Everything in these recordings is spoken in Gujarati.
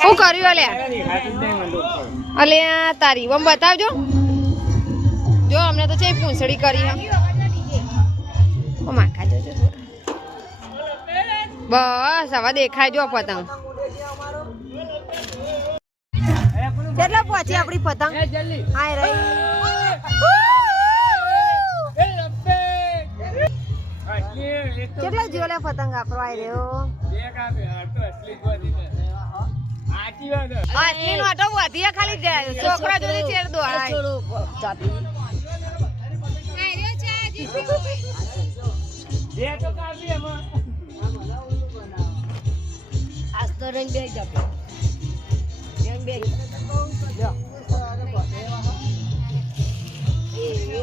શું કર્યું અલ્યા તારી વમ બતાવજો જો અમને તો છે પૂંછડી કરી ઓ માખા જોજો બસ હવે દેખાય જો પતંગ કેટલા પહોંચી આપણી પતંગ હાય રહી કેટલા જીવો લે પતંગ આપણો આઈ રહ્યો અસલી નો ઓટો વધી ખાલી છોકરા જોડે ચેર દો આજ તો રંગ બે જપે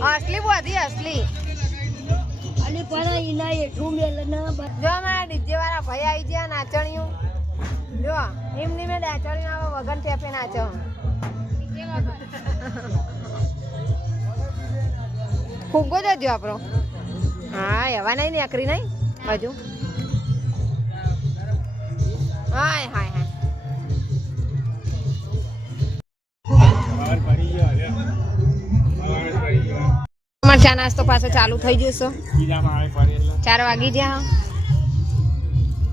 असली बुआती असली अली पर इना एठू मेल ना जो मारा डीजे वाला भाई आई गया नाचणियो जो एमनी में नाचणियो आवे वगन टेपे नाचो फुग्गो जજો આપણો હા એવા નહીં નીકળી નહીં હજુ હાય હાય હાય ચા નાસ્તો પાછો ચાલુ થઈ જશે 4 વાગી ગયા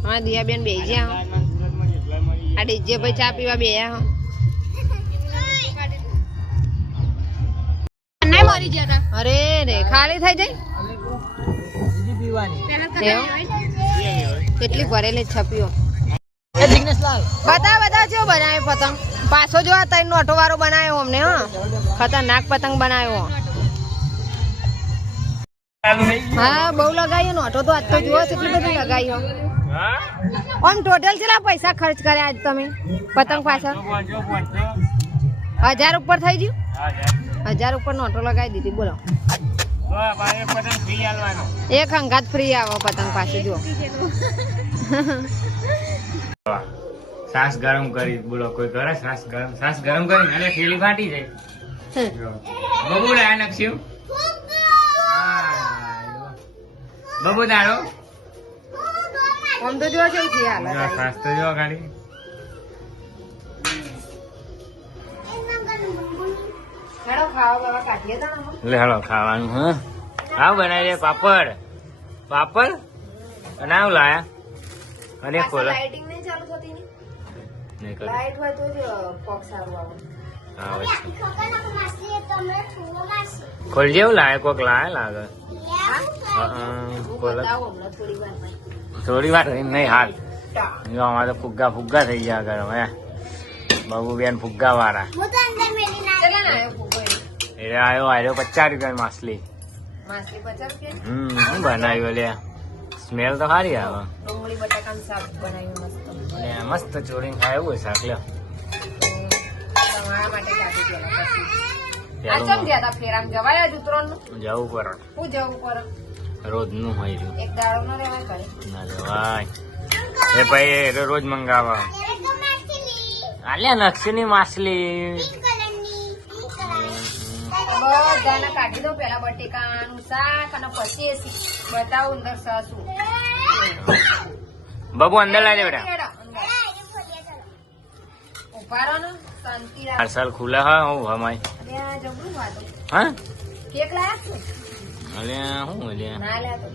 હા દિયા બેન બે ગયા આ ડીજે ભાઈ ચા પીવા બે અરે રે ખાલી થઈ જાય કેટલી ભરેલી છપીઓ બતા કેવો બનાવ્યો પતંગ પાછો જો આ 3 નો ઓટો વાળો બનાવ્યો અમને હા ખતરનાક પતંગ બનાવ્યો હા બહુ લગાવ્યો નો ઓટો તો આજ તો જુઓ કેટલી બધી લગાવ્યો આમ ટોટલ કેટલા પૈસા ખર્ચ કર્યા આજ તમે પતંગ પાછળ 1000 ઉપર થઈ ગયું 1000 ઉપર નો ઓટો લગાવી દીધી બોલો એક અંગાત ફ્રી આવો પતંગ પાસે જો સાસ ગરમ કરી બોલો કોઈ કરે સાસ ગરમ કરી અને થેલી ફાટી જાય બબુ લાયા નક્સ્યું બબુ દાડો આમ તો જો છે હાલ સાસ તો જો ગાડી હેડો ખાવા બાવા કાઢીએ તા લે હેડો ખાવાનું હા આવ બનાવી દે પાપડ બનાવ લાયા અને ખોલા લાઇટિંગ નહીં ચાલુ થતી ની લાઈટ હોય તો જ પોક સારું આવે ખોલ જેવું લાય કોક લાય લાગે થોડી વાર નહીં હાલ જો અમારે તો ફુગ્ગા થઈ ગયા ઘર હે બાબુ બેન ફુગ્ગા વાળા એ આવ્યો 50 રૂપિયા માછલી હું બનાવ્યો લે સ્મેલ તો સારી આવે ડુંગળી બટાકાનું શાક બનાવ્યું મસ્ત મસ્ત ચોરીને ખાય એવું શાક લ્યો તમારા માટે કાઢી દેલા પછી આ ચમ ગયા તા ફેરામ જવાય જ ઉતરોનું જવું પડે હું જવું પડે રોજ નું હોય રહ્યું એક દાડો નો રહેવાય કરે ના રેવાય એ ભાઈ રોજ મંગાવા આલ્યા નક્ષની માછલી બધાને કાઢી દો પેલા બટેકાનું શાક અને પછી બતાવું અંદર સાસુ બાબુ અંદર લાવી દે બેટા ઉભા રહો ને શાંતિ રાખ પાર્સલ ખુલ્લા હા હું હમાય અરે જબરું વાતો હા કેક લાયા છું અલ્યા હું અલ્યા ના લાયા તો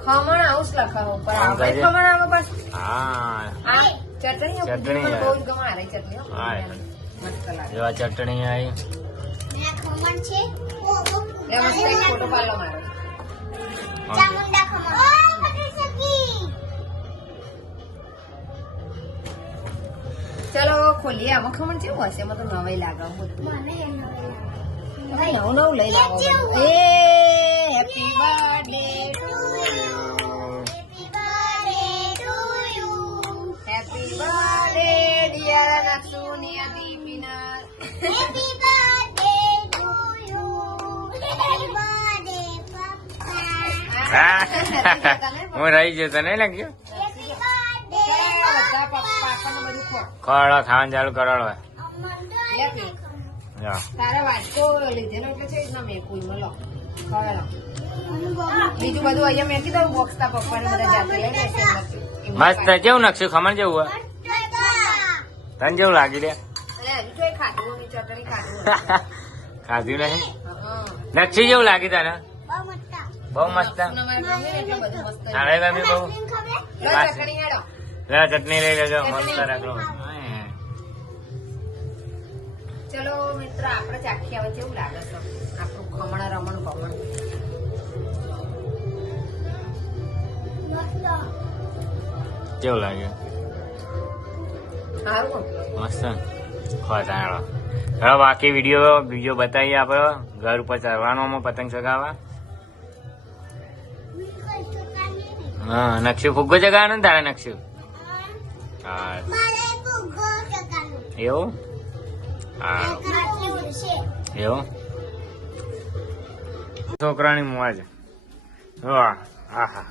ખમણ આવું જ લખાવો પર આમ આપણે કઈ ખમણ આવે બસ હા આ ચટણી ચટણી બહુ જ ગમે આ રહી ચટણી હા મસ્ત લાગે જેવા ચટણી આવી મસ્ત એક ફોટો પાડલો મારો ચલો ખોલીએ આમાં ખમણ કેવું હશે એમાં તો નવાઈ લાગે નવું લઈ લાવો એ happy birthday happy birthday dear Nasuniya Deepina happy birthday to you happy birthday પપ્પા હું રહી જતો નહીં લાગ્યો ખોળો ખાવાનું ચાલુ કરાડો તારા વાટકો લીધેલો એટલે છે ના મેં કોઈ મળો બીજું બધું અહીંયા મેકી દઉં બોક્સ તા પપ્પાને બધા જાતે લઈ લેશે મસ્ત કેવું નાખશું ખમણ જેવું તને કેવું લાગી રે? અરે હજુ તો એ ખાધું નહીં, ચટણી ખાધું. ખાધું નહીં? હા. નક્ષી જેવું લાગી તારે? બહુ મસ્ત. અમારે ગમે ને એટલે બધું મસ્ત. તારે ગમે બહુ? લો ચટણી હેડો. લે ચટણી લઈ લેજો, મસ્ત રાખલો. ચલો મિત્ર, આપણે ચાખી આવે કેવું લાગે છે આપણું ખમણ રમણ ભમણ. કેવું લાગે? સારું. મસ્ત. ખોટાડો. હવે બાકી વિડીયો બતાવીએ આપણે ઘર ઉપર ચડવાનો પતંગ ચગાવવા. હા, નકશી ફુગ્ગો ચગાવવાનો ને તારે નકશી? હા. એવું? હા. એવું? છોકરાની મોજ. વાહ, આહા.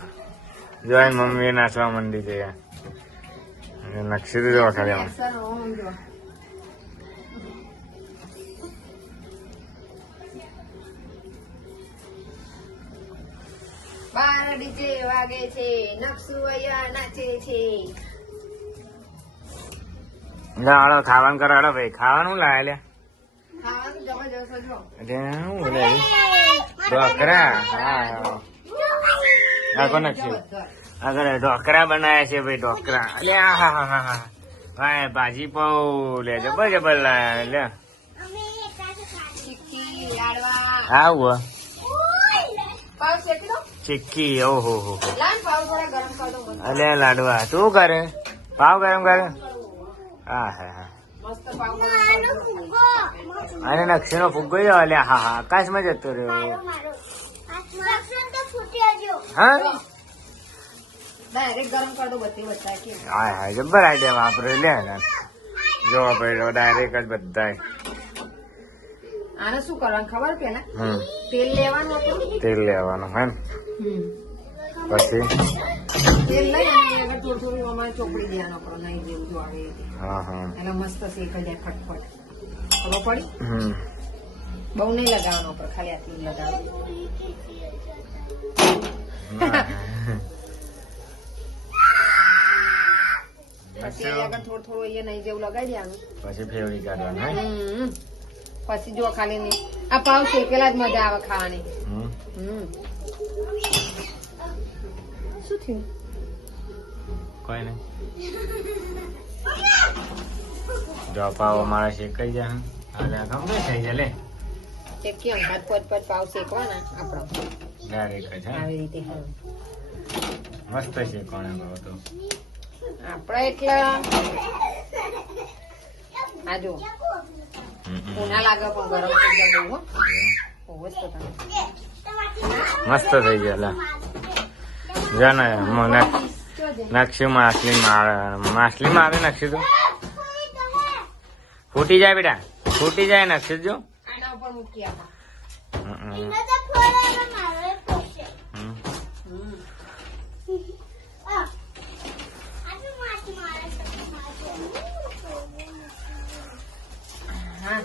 જો આ મમ્મી નાચવા માંડી છે. નકશી તો જો ખાલી આમ. બાર ડીજે વાગે છે, નકશુ અહીંયા નાચે છે. હાલો ખાવાનું કરો, હાલો ભાઈ. ખાવાનું લાવે લે. ખાવાનું જબરજસ્ત જો. ઢોકરા. હા, આખો નકશી. આગળ ઢોકરા બનાયા છે ભાઈ, ઢોકરા. અલે હા હા હા હા. ભાઈ ભાજી પાઉ લે, જબર જબર લાયા લે. ચીક્કી, લાડવા. આવું પાવ શેકી દો. ચીક્કી. ઓહો હો. લાન પાવ થોડા ગરમ કરી દો મસ્ત. અલે લાડવા તું કરે? પાવ ગરમ કરે? હા હા હા. મસ્ત પાવ ગરમ કરી દો. અને નકશીનો ફુગ્ગો જો. અલે હા હા, આકાશમાં જતો રહ્યો. હા ડાયરેક્ટ ગરમ કરી દો બધી બધા કે. હા હા, જબ્બર આઈડિયા વાપરે લે. જો ભાઈ ડાયરેક્ટ જ બધાય. આને શું કરવાનું ખબર પેલા? હમ. તેલ લેવાનું હતું. તેલ લેવાનું હે ને? પછી તેલ લઈ અને આગળ થોડું થોડું અમારે ચોપડી દેવાનું આપણો નહીં જેવું જો આવે એ. હા હા. એટલે મસ્ત શેકાઈ જાય ફટફટ. ખબર પડી? હમ. બહુ નહીં લગાવવાનું ઉપર, ખાલી આટલું જ લગાવવાનું. પછી આગળ થોડું થોડું અહીંયા નહીં જેવું લગાવી દેવાનું. પછી ફેવડી કાઢવાનું હે? પછી જો ખાલી નહીં આ પાવ શેકેલા જ મજા આવે ખાવાની. શું થયું? કોઈ નહીં. જો પાવ અમારા શેકાઈ જાય. હવે ગમે થઈ જાય લે. શેકી અંગાત પચ પચ પાવ શેકવાના આપણો ડાયરેક્ટ જ હે? આવી રીતે. હા, મસ્ત શેકવાના ભાવ તો. આપણે એટલે આ જો ઉના લાગે પણ ગરમ થઈ જાય બહુ. બહુ જ તો તમે મસ્ત થઈ ગયા લે. જાને નકશી માછલી માં આવે નકશી તો ફૂટી જાય બેટા, ફૂટી જાય નકશી જો. આના ઉપર મૂકી આપો. હા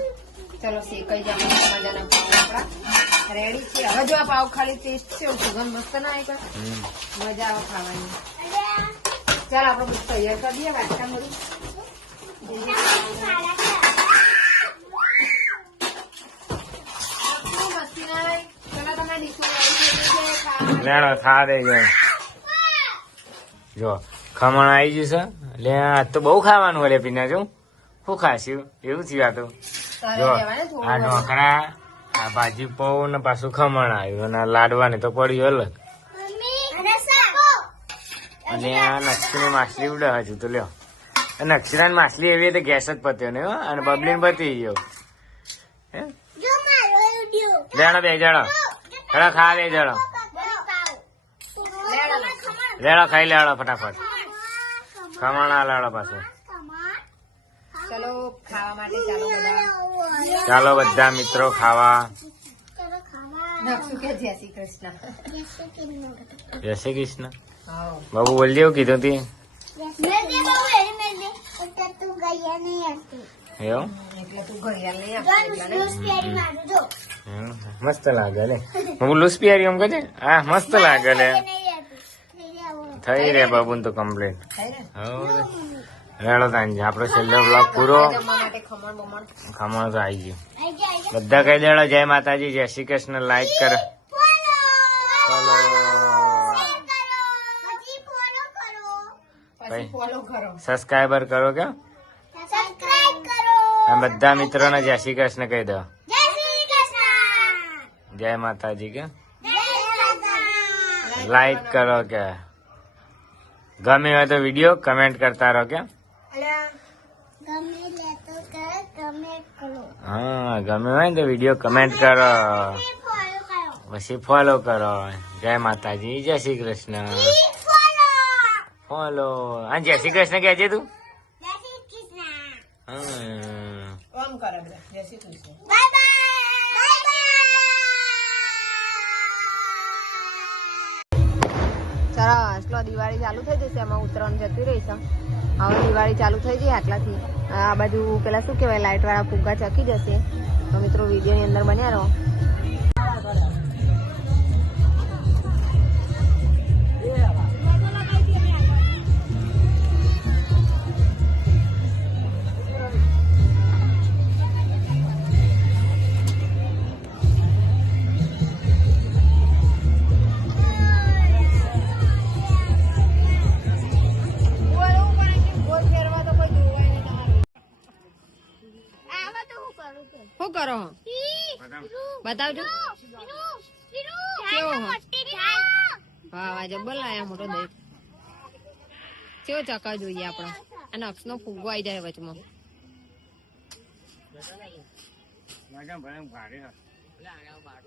ચલો શેકાઈ જાય મજાના પાવ આપણા રેડી છે. હવે જો આ પાવ ખાલી ટેસ્ટ છે સુગંધ મસ્ત ના આવી કર મજા આવે ખાવાની. ચાલ આપણે બધું તૈયાર કરી દઈએ વાટકા બધું. લેણો થા દે જો ખમણ આવી જશે. એટલે આ તો બહુ ખાવાનું હોય પીના જો. શું ખાશું એવું થયું આ તો. જો આ ઢોકળા, આ ભાજી પાઉં ને પાછું ખમણ આવ્યું અને લાડવા ને તો પડ્યું અલગ. અને આ નકશીની માછલી ઉડે હજુ તો લ્યો. નકશીના માછલી એવી તો ગેસ જ પત્યો ને અને બબલીને પતી ગયો. લેણો બે જણો હેડો ખા બે જણો લેડો ખાઈ લેડો ફટાફટ. ખમણ આ લેડો પાછું. ચલો ખાવા માટે ચાલો બધા. ચાલો બધા મિત્રો ખાવા. નકશુ કે જય શ્રી કૃષ્ણ. જય શ્રી કૃષ્ણ. હા બાબુ બોલજે એવું કીધું તી. એવું એટલે તું ઘડિયાળ નહીં આપતી. મસ્ત લાગે લે. બાબુ લૂસ પિયારી એમ કહે. હા મસ્ત લાગે લે. થઈ રે બાબુ તો કમ્પ્લીટ. રેડો તાંજી આપણો છેલ્લો બ્લોગ પૂરો. જમવા માટે ખમણ બમણ ખમણ તો આવી ગયું. બધા કહી દેડો જય માતાજી, જય શ્રી કૃષ્ણ. લાઈક કરો, ફોલો, ફોલો કરો. સબસ્ક્રાઈબર કરો કે બધા મિત્રોને જય શ્રી કૃષ્ણ કહી દો. જય માતાજી કે લાઈક કરો કે ગમે હોય તો વિડીયો કમેન્ટ કરતા રહો કે હા ગમે હોય ને તો વિડીયો કમેન્ટ કરો પછી ફોલો કરો. જય માતાજી, જય શ્રી કૃષ્ણ. ફોલો હા જય શ્રી કૃષ્ણ કહેજે તું. ઓમ કરો બધા. જય શ્રી કૃષ્ણ. સરસ લો દિવાળી ચાલુ થઈ જશે. એમાં ઉત્તરાયણ જતી રહી છે. હવે દિવાળી ચાલુ થઈ જાય આટલાથી. આ બાજુ પેલા શું કહેવાય લાઇટ વાળા ફુગ્ગા ચકી જશે. તો મિત્રો વિડીયોની અંદર બન્યા રહો. શું કરો બતાવજો કેવો વાહ જબ્બર લાયા મોટો દહીં. કેવો ચકા જોઈએ આપડે અને અક્ષનો ફુગ્ગો આવી જાય વચમાં.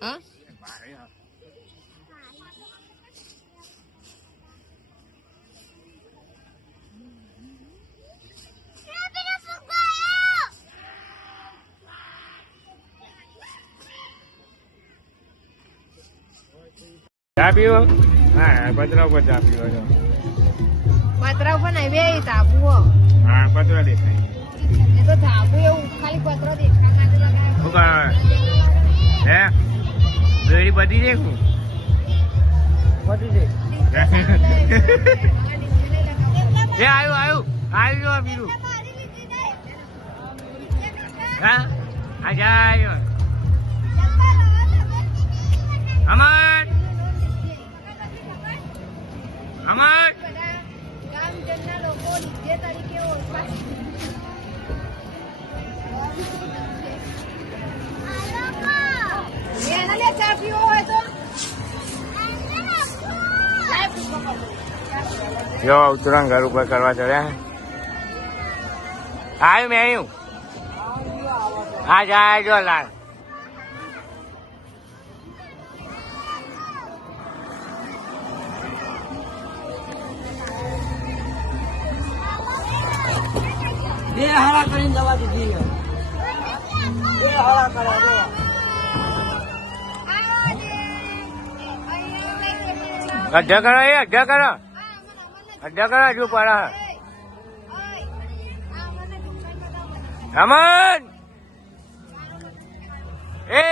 હા ચા પીવો? હા પતરા ઉપર ચા પીવો છો? પતરા ઉપર નહીં બે ધાબુ. હા પતરા દેખાય. એ તો ધાબુ એવું ખાલી પતરો દેખાય માટે લગાવ્યો. શું કરે હે ગળી બધી દેખું બધી એ આવ્યું બીરું હા આ જાય અમર ગામજનના લોકો ડીજે તરીકે ઓળખાય. એના લે ચા પીવો હોય તો જો ઉતરણ ઘર ઉપર કરવા ચડ્યા. આવ્યું મેં આવ્યું હા જાય જો લાલ બે હારા કરીને દવા દીધી. બે હારા કરે અડધા કરો હજુ પડે અમન એ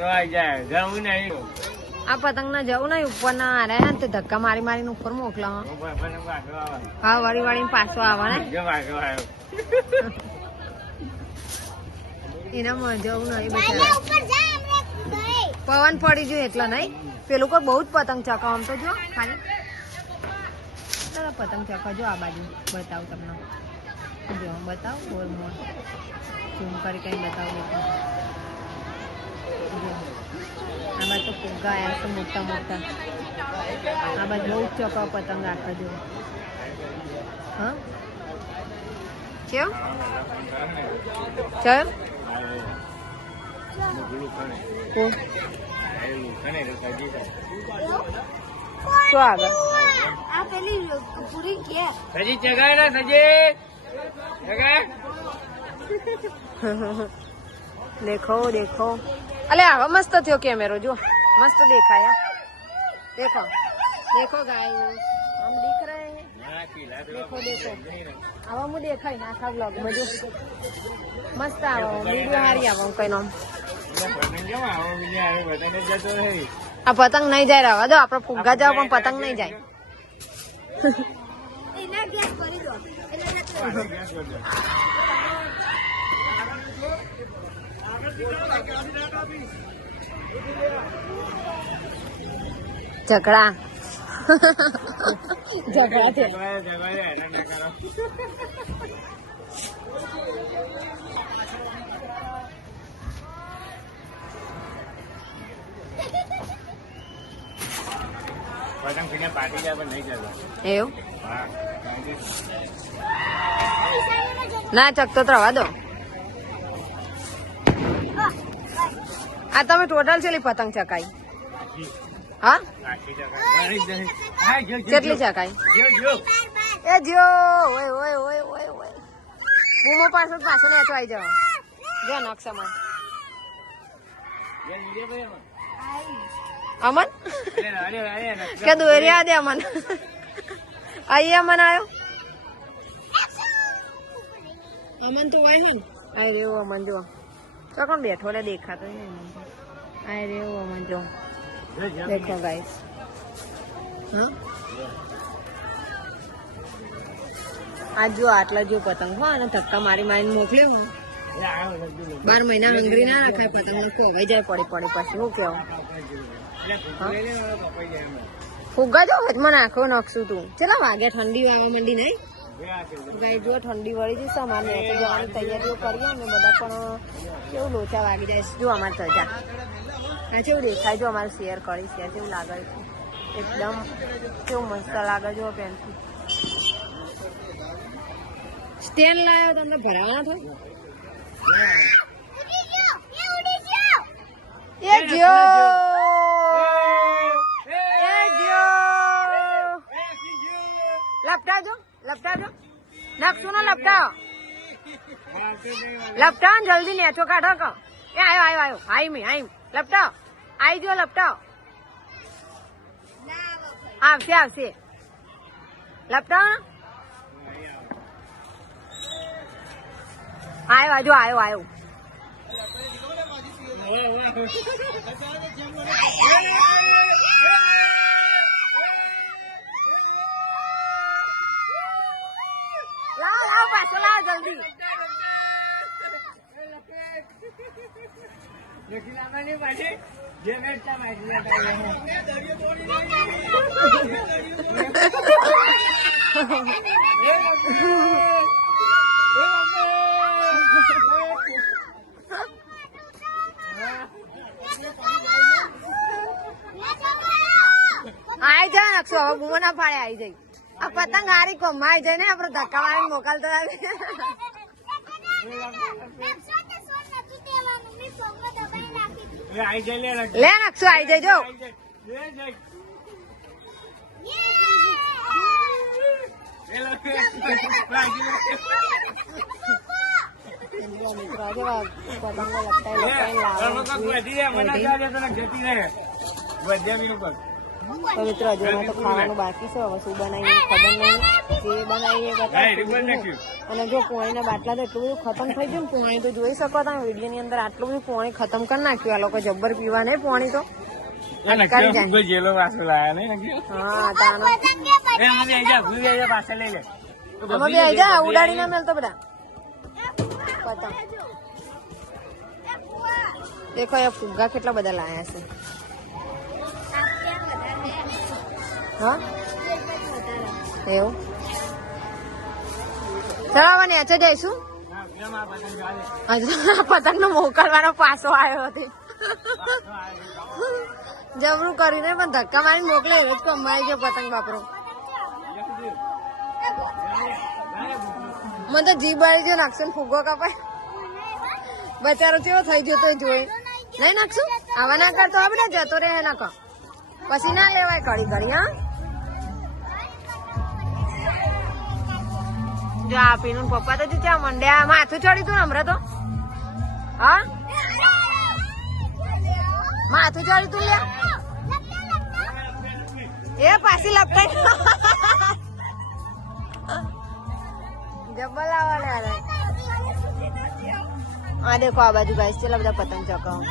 તો આઈ જાય જવું નહીં આ પતંગ ના જવું નહીં ઉપર ના હારે ને તે ધક્કા મારી મારીને ઉપર મોકલા હા વળી વળીને પાછો આવે ને એનામાં જવું નહીં બચારા પવન પડી ગયો એટલે નહીં પેલું કોઈ બહુ જ પતંગ ચકાવ આમ તો જો ખાલી દાદા પતંગ ચકાવ જો આ બાજુ બતાવું તમને જો બતાવ બોલ મોર ઝૂમ કરી કઈ બતાવું જો આમાં તો ફુગ્ગા આવ્યા છે મોટા મોટા આ બાજુ બહુ જ ચકાવ પતંગ રાખવા જો હા કેવું ચલ શું આગળ આ પેલી પૂરી કે સજી જગાય ને સજી જગાય દેખો દેખો અલે આવો મસ્ત થયો કેમેરો જો મસ્ત દેખાય देखो देखो गाइस हम दिख रहे हैं देखो देखो आवा मु देखाई ना आखा व्लॉग में जो मस्त आवा वीडियो हारी आवा कई नाम आ पतंग नहीं जाए रहा दो आप फुग्गा जाओ पण पतंग नहीं जाए एना गैस भरी दो झगड़ा झगड़ा थे पतंग पीने पार्टी जाए पर नहीं चलता एवं ना चकतो तो रवा दो आ तमे टोटल चली पतंग चकाई हाँ કેટલી ચકાઈ એ જો ઓય ઓય ઓય ઓય ઓય બૂમો પાછો પાછો નેચો આવી જાવ જો નકશામાં અમન કે દોરિયા દે અમન આઈ અમન આયો અમન તો આય ને આય રેવો અમન જો તો કોણ બેઠો લે દેખાતો નહીં આય રેવો અમન જો देखो गाइस हाँ आज जो आटला जो पतंग हो ने धक्का मारी मारी मोकले हो 12 महीना हंगरी ना रखाय पतंग को हवाई जाए पड़े पड़े पाछी हो केव फुग्गा जो हजमा नाखो नक्सू तू चला वागे ठंडी आवा मंडी नहीं गाइस जो ठंडी वળી જશે અમાર ને તો જવાની તૈયારીઓ કરીએ ને બધા પણ કેવું લોચા વાગી જાય જો અમાર તજા આ કેવું દેખાય જો અમારું શેર કરી છે કેવું લાગે છે એકદમ કેવું મસ્ત લાગે જો પેન્સિલ સ્ટેન્ડ લાવ્યો તમને ભરાવાના થાય એ જો લપટાજો લપટાજો નકશો નો લપટાવો લપટાવો જલ્દી નેચો કાઢો કો એ આયો આયો આયો હાઈ મી લપટાવો आई जो लपटाओ आवशे आवशे लपटाओ ना आयो आजो आयो आयो लाओ लाओ पासो लाओ जल्दी आई जाए नक्शो હવે બૂમો ના પાડે आई जाए આ પતંગ હારી કોમાં आई जाए ને આપણે ધક્કા મારીને મોકલતો આવે ले नक्शो आई जाए जो तो मित्र हजू तो खावा बाकी है, હવે શું બનાવીએ ખબર નહીં, જે બનાવીએ અને જો પોણીના બાટલા તો એટલું બધું ખતમ થઈ ગયું ને પોણી તો જોઈ શકો તમે વિડીયો ની અંદર આટલું બધું પોણી ખતમ કરી નાખ્યું આ લોકો જબ્બર પીવા નહીં પોણી તો જેલો પાછો લાયા નહીં હા તાનો પાસે લઈ લે આમાં બે આઈ જા ઉડાડી ના મેલ તો બધા પતંગ દેખો એ ફુગ્ગા કેટલા બધા લાયા છે હા એવું ચલાવવા નેચે જઈશું હજુ પતંગ નો મોકલવાનો પાસો આવ્યો હતો જબરું કરીને પણ ધક્કા મારી મોકલે એવું જ કમાય છે પતંગ બાપરો મને તો જીભ બાળી છે નાખશે ને ફુગ્ગો કપાય બચારો કેવો થઈ ગયો તો જોઈ નહીં નાખશું આવા ના કરતો આપણે જતો રે ના કર પછી ના લેવાય ઘડી ઘડી હા જો આ પીનું પપ્પા તો ત્યાં મંડ્યા માથું ચડ્યું તું હમણાં તો હા માથું ચડ્યું તું લ્યા એ પાછી લપટાઈ જબ્બર લાવવા લે આ દેખો આ બાજુ ગાઈસ ચેલા બધા પતંગ ચકાવો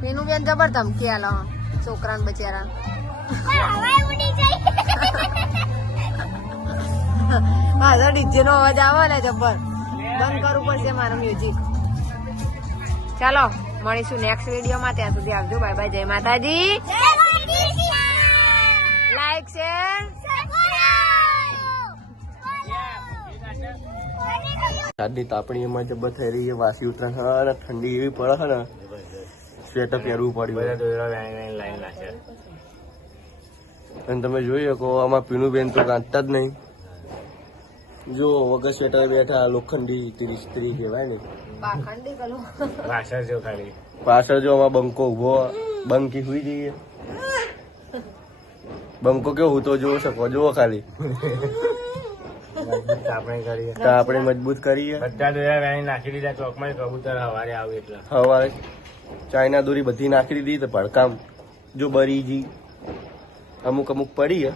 પીનું બેન જબર ધમકી આલો છોકરા ને બચારા હા તો ડીજે નો અવાજ આવે ને જબ્બર બંધ કરવું પડશે મારું મ્યુઝિક ચાલો મળીશું નેક્સ્ટ વિડીયોમાં ત્યાં સુધી આવજો બાય બાય જય માતાજી લાઈક શેર આજની તાપણી એમાં જબ્બર થઈ રહી છે વાસી ઉતરાણ અને ઠંડી એવી પડે છે ને સ્વેટર પહેરવું પડ્યું અને તમે જોઈ શકો આમાં પીનું બેન તો કાંચતા જ નહીં જો વગર સ્વેટર બેઠા લોખંડી સ્ત્રી કહેવાય ને પાખંડી કલો પાછળ જો ખાલી પાછળ જો આમાં બંકો ઉભો બંકી હુઈ જઈએ બંકો કેવું તો જોઈ શકો જુઓ ખાલી આપણે મજબૂત કરીએ બધા દોરા વેણી નાખી દીધા ચોકમાં કબૂતર સવારે આવે એટલે હવારે ચાઇના દોરી બધી નાખી દીધી તો ભડકામ જો બરી જી અમુક પડી